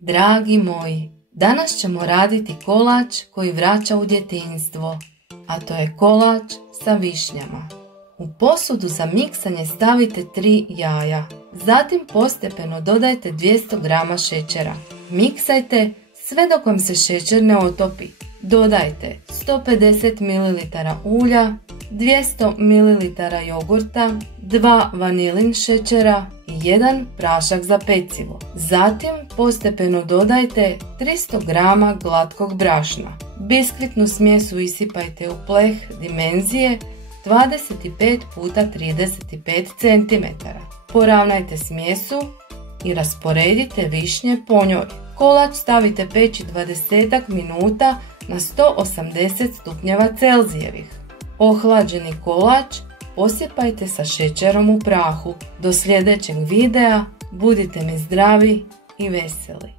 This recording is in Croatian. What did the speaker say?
Dragi moji, danas ćemo raditi kolač koji vraća u djetinjstvo, a to je kolač sa višnjama. U posudu za miksanje stavite 3 jaja, zatim postepeno dodajte 200 g šećera. Miksajte sve dok vam se šećer ne otopi. Dodajte 150 ml ulja, 200 ml jogurta, 2 vanilin šećera i 1 prašak za pecivo. Zatim postepeno dodajte 300 g glatkog brašna. Biskvitnu smjesu isipajte u pleh dimenzije 25 x 35 cm. Poravnajte smjesu i rasporedite višnje po njoj. Kolač stavite peći 20 minuta na 180 stupnjeva Celzijevih. Ohlađeni kolač posipajte sa šećerom u prahu. Do sljedećeg videa budite mi zdravi i veseli.